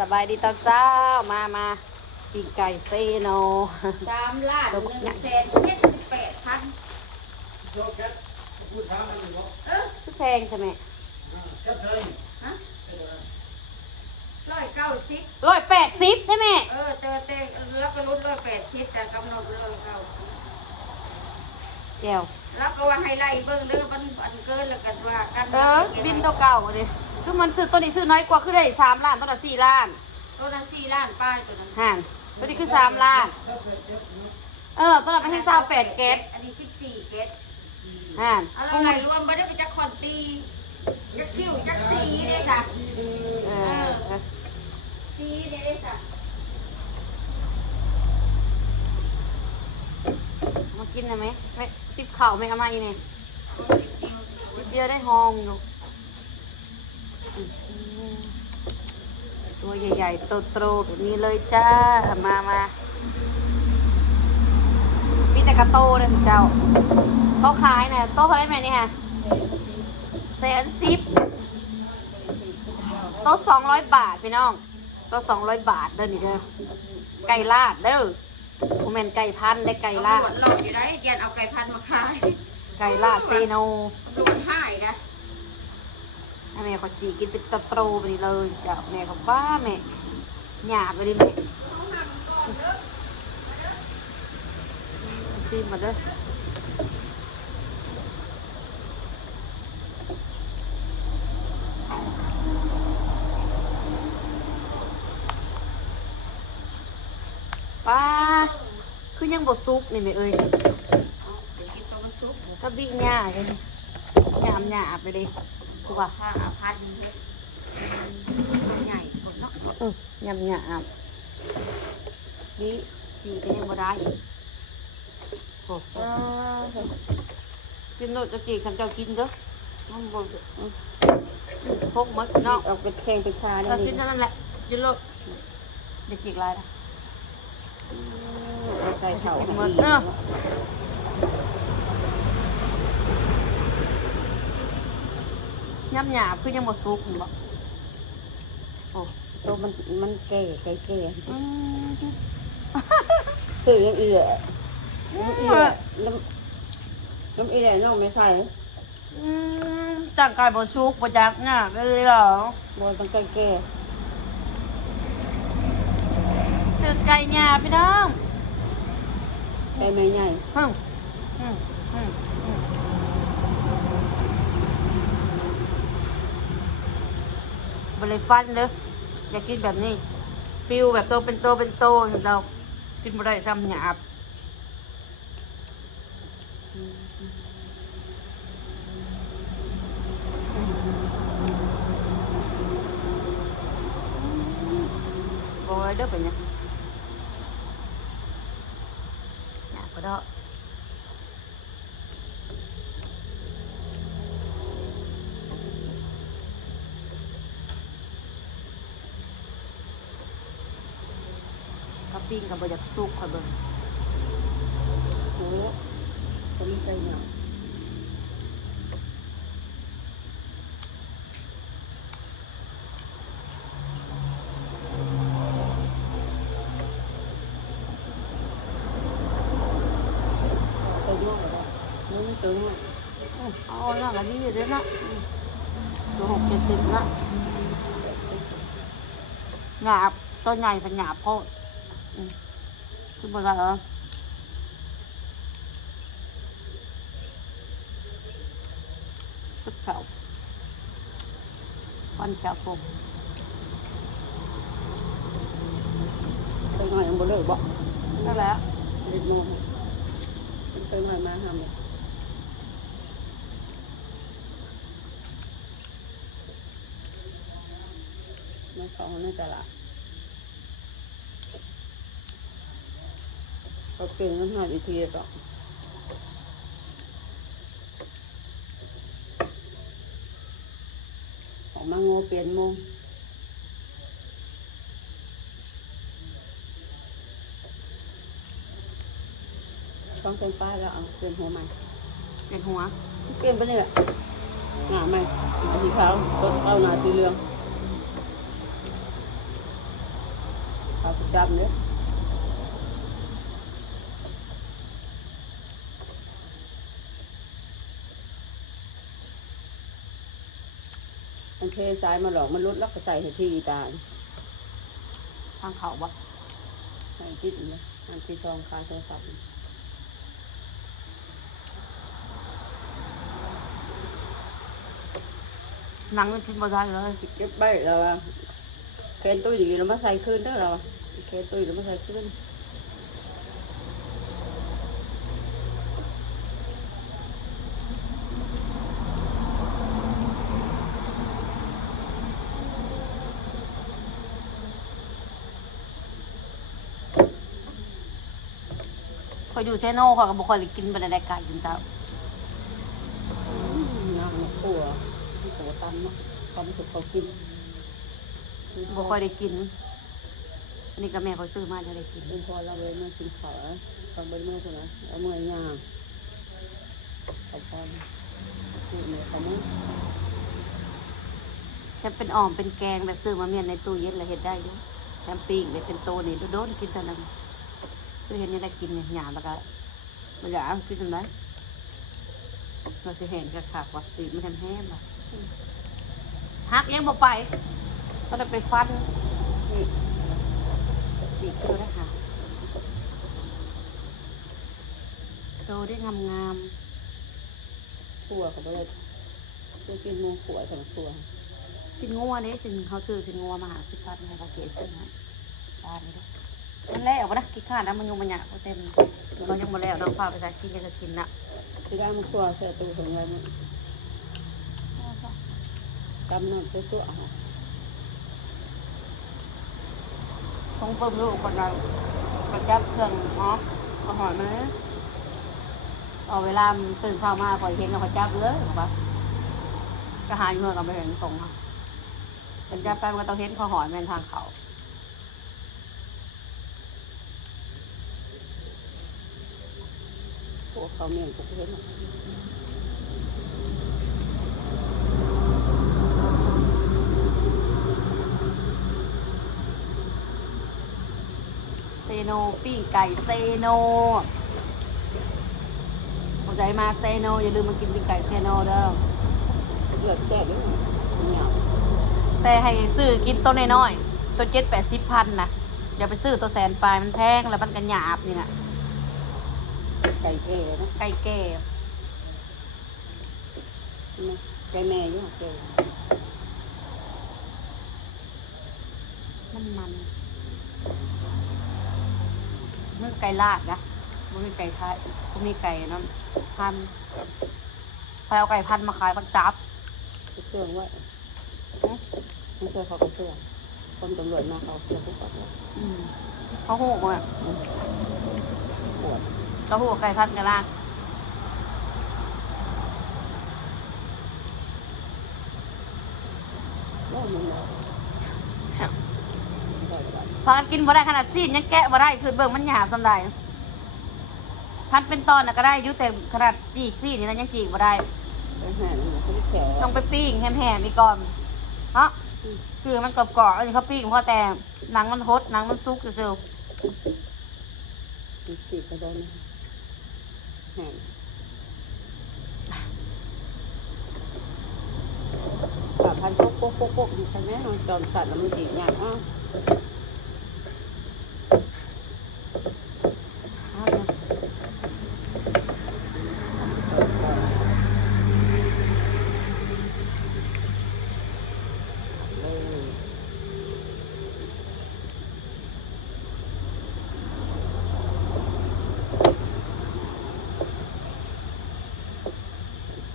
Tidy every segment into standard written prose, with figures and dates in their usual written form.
สบายดีตอนเช้ามาปิ้งไก่เซโน3,178,000แพงใช่ไหมฮะ190 180ใช่ไหมแต่รับไปรุ่น180แต่กำหนดแจ่ว รับก็ว่าให้ไล่เบิ่งเด้อมันเกินแล้วกันว่ากันบินตัวเก่าเลยคือมันซื้อตัวนี้ซื้อน้อยกว่าคือได้3 ล้านตัวละ4 ล้านตัวนั้น4 ล้านป้ายตัวนั้นห่านตัวนี้คือ3 ล้านตัวนั้นไม่ใช่28 เกต อันนี้14 เกตห่านอะไรรวมบ่ได้ไปจักคอนตีจักคิ้วจักสีเด้จ้ะสีเด้จ้ะมากินได้ไหมไม่ติบเข่าไม่เอามาอีเนี่ยติบเดียวได้ห้องอยู่ตัวใหญ่ๆโตๆแบบนี้เลยจ้ามามีแต่กระโตเลยเจ้าเขาขายเนี่ยโตเขาได้ไหมนี่ฮะ110โต200 บาทพี่น้องโต200 บาทเด้อนี่เด้อไก่ลาดเด้อโมเมนไก่พันได้ไก่ลาดหลอกอยู่ได้เดียนเอาไก่พันมาขายไก่ลาดเซโนโดนหายนะแม่เขาจีกินเป็นตะโตไปเลยจ้ะแม่เขาบ้าแม่หยาบไปดิแม่ซิมมาเด้อป้าคือยังบดซุกนี่แม่เอ้ยก็บิ๊กหยาเลยหยาบไปดิถูกป่ะพันเล็กใหญ่กว่าเนาะหยาบนี่จีก็ยังบ่ได้โอ้กินโนจะจีฉันจะกินเด้อมันบ่พกมัดเนาะเอาไปแข่งไปคาได้กินเท่านั้นแหละกินโลดเด็กจีกลายนะไก่เผาหมดหยาบคือยังบ่สุกบ่โอ้ตัวมันแก่คือยังเอื่อยน้ำเอื่อยน้องไม่ใส่จังไก่บ่สุกบ่จักเนี่ยเลยเหรอบ่ต้องแก่ตึกไก่หยาบพี่น้องไก่ไม่ใหญ่บริฟันเลยอยากกินแบบนี้ฟิลแบบโตเป็นโตเรากินบ่ได้ซ้ำหยาบบอยเด้อเป็นยังหยาบก็ได้ปิ้งกับบะหยักซุกค่ะเบิ้งโอ้จะมีไก่หนาตัวน้อยเลยนี่ตัวน้อยเอาหน้ากันนี่เด้อนะตัว60 70นะหยาบตัวใหญ่เป็นหยาบโพดคือบ่ได้ตุ๊กเก่าฟันเก่าปุ๊บตัวน้อยยังบ่เลิกบ่นั่นแหละเล็กน้อยเป็นตัวน้อยมาทำมาสองในตลาดก็เก่งกันหาดีทีต่อออกมาโง่เปลี่ยนโมงต้องเป็นป้ายแล้วเอาเปลี่ยนหัวใหม่เปลี่ยนหัวเปลี่ยนไปนี่แหละหน้าใหม่สีขาวต้นเอาหน้าสีเหลือง เอาประจำเนี่ยมันเทสายมาหลอกมันลดแล้วก็ใส่ให้ที่ตา ทางเขาบ่ ใส่ติดเลยมันที่ซองคาโทรศัพท์ หนังมันกินบ่ได้เลย เก็บใบเราเคนตุ้ยดีเรามาใส่คืนเด้อเราเคนตุ้ยเรามาใส่คืนคอยดูเซโน่เขาก็บ่ค่อยได้กินบรรยากาศกินเจ้า น้ำมันตัวตำเนาะตำสุกเขากิน บ่ค่อยได้กิน อันนี้ก็แม่เขาซื้อมาจะได้กิน เป็นพอเราเลยมากินข้าวตอนเบิ้ลเมื่อคนนะเอาเมื่อยย่างเอาพอพูดเนี่ยตอนนี้ แค่เป็นอ่อมเป็นแกงแบบซื้อมาเมียนในตู้เย็นแล้วเฮ็ดได้อยู่แถมปิ้งแบบเป็นโตนี่โดนๆกินเท่านั้นคือเห็นนี่ได้กินเนี่ยหยาบแล้วก็บ่อยากเอากินจังได๋เราสิเห็นคักๆว่าสิมันแห้งๆบ่ฮักยังบ่ไปก็ได้ไปฟันนี่ดีกตัวได้ค่ะโตได้งาม ขัวกับอะไรจะกินมูขัวสองขัว ๆสินงัวนี่สินเขาซื้อสินงัวมาหา10,000ให้เขาเกศซื้อให้ตามนี่เด้อมันแล้วบ่นะขี้ข้านนะมันยุงมันหยาบ่เต็มเรายังบ่แล้วน้องฟ้าไปใส่กินจะกินน่ะ ที่ได้มันขัวใส่ตู้ของเราเนี่ยกำน้ำตัว ต้องเพิ่มลูกคนเราไปจับเครื่องอ๋อเอาหอยมาเลยเอาเวลามันตื่นเช้ามาคอยเห็นเราก็จับเลยหรอปะก็หาอยู่เมื่อกับไปเห็นตรงอ่ะเป็นจับไปมันต้องเห็นเขาหอยแม่นทางเขา พวกเขาเมี่ยงพวกเห็น เซโนปิ้งไก่เซโนหัวใจมาเซโนอย่าลืมมากินปิ้งไก่เซโนเด้อ เลือดแซ่บด้วยเนี่ย แต่ให้ซื้อกินตัวน้อยๆตัว7-80 พันนะอย่าไปซื้อตัวแสนปลายมันแพงแล้วมันกันหยาบนี่นะ ไก่แก่นะ ไก่แก่ ไก่แม่ยุ่งแก่ มันมันไก่ลาดนะมันมีไก่ไทยมันมีไก่น้ำพันธุ์ใครเอาไก่พันธุ์มาขายก็จับ เครื่องไว้ไม่เคยเขาก็เชื่อคนตำรวจมาเขาเชื่อพวกเขา เขาหูกอ่ะ ปวด เขาหูกไก่พันธุ์กันลาด แล้วมันเลย พากันกินบ่ได้ขนาดซีนยังแกะบ่ได้คือเบิ่งมันหยาบสำใดพันเป็นตอนน่ะก็ได้อยุ่แต่ขนาดจีกซีนนี่นะยังจีกบ่ได้ เป็นแห่เนี่ยเขาแข็ง ต้องไปปิ้งแหมๆอีกก่อนเนาะคือมันกรอบๆอันนี้เขาปิ้งเพราะแต่หนังมันฮดหนังมันซุกเฉย สีกระโดนแห่พันโป๊กอยู่ใช่ไหมนอนจอมสัตว์แล้วมันจีบอย่างอ้าว ๆเอาเลย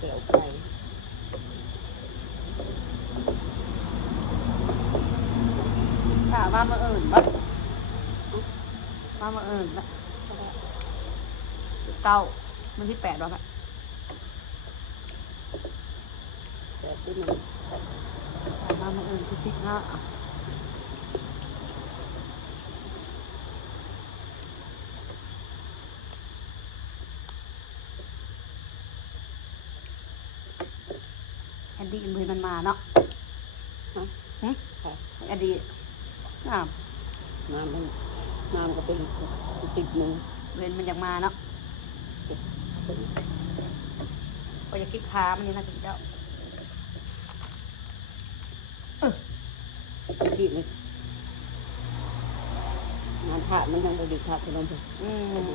เสียวไก่ ถามว่ามาอื่นปะมาอื่นปะ9มันที่8แล้วค่ะ แต่ที่มัน มาอื่นที่15อ่ะแอนดี้มือมันมาเนาะ ฮะ หึ ค่ะ แอนดี้อ่ะ น้ำก็เป็นติดมือ เว้นมันอยากมาเนาะก็อยากกินขามันนี่นะสิเจ้า ที่นี่งานถาดมันยังบริถาดขนม อืม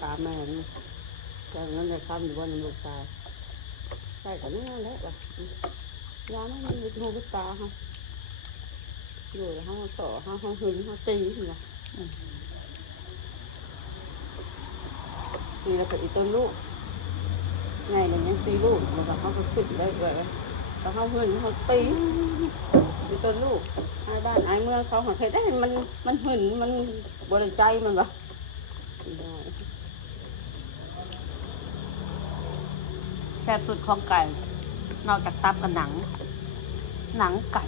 ตาแม่นี่แต่นั้นจะทำอยู่ว่าในลูกตาใช่กันนี่นั่นแหละว่ะยามันมีหูลูกตาฮะอยู่ห้องต่อห้องหึงห้องตีเหรอตีแล้วก็อีต้นลูกไงอย่างนี้ตีลูกมันก็เขาก็ขึ้นได้เลยแล้วเขาหึงเขาตีอีต้นลูกไอ้บ้านไอ้เมืองเขาหักได้มันหึงมันบริใจมันวะ แซ่บสุดของไก่ นอกจากตับกับหนังไก่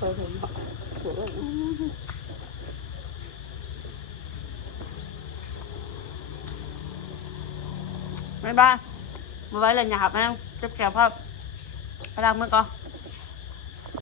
เคยเห็นหัวเลย ไม่บ้ามาไว้เลยหยาบนะเจ็บแก่พ่อไปล้างมือก่อน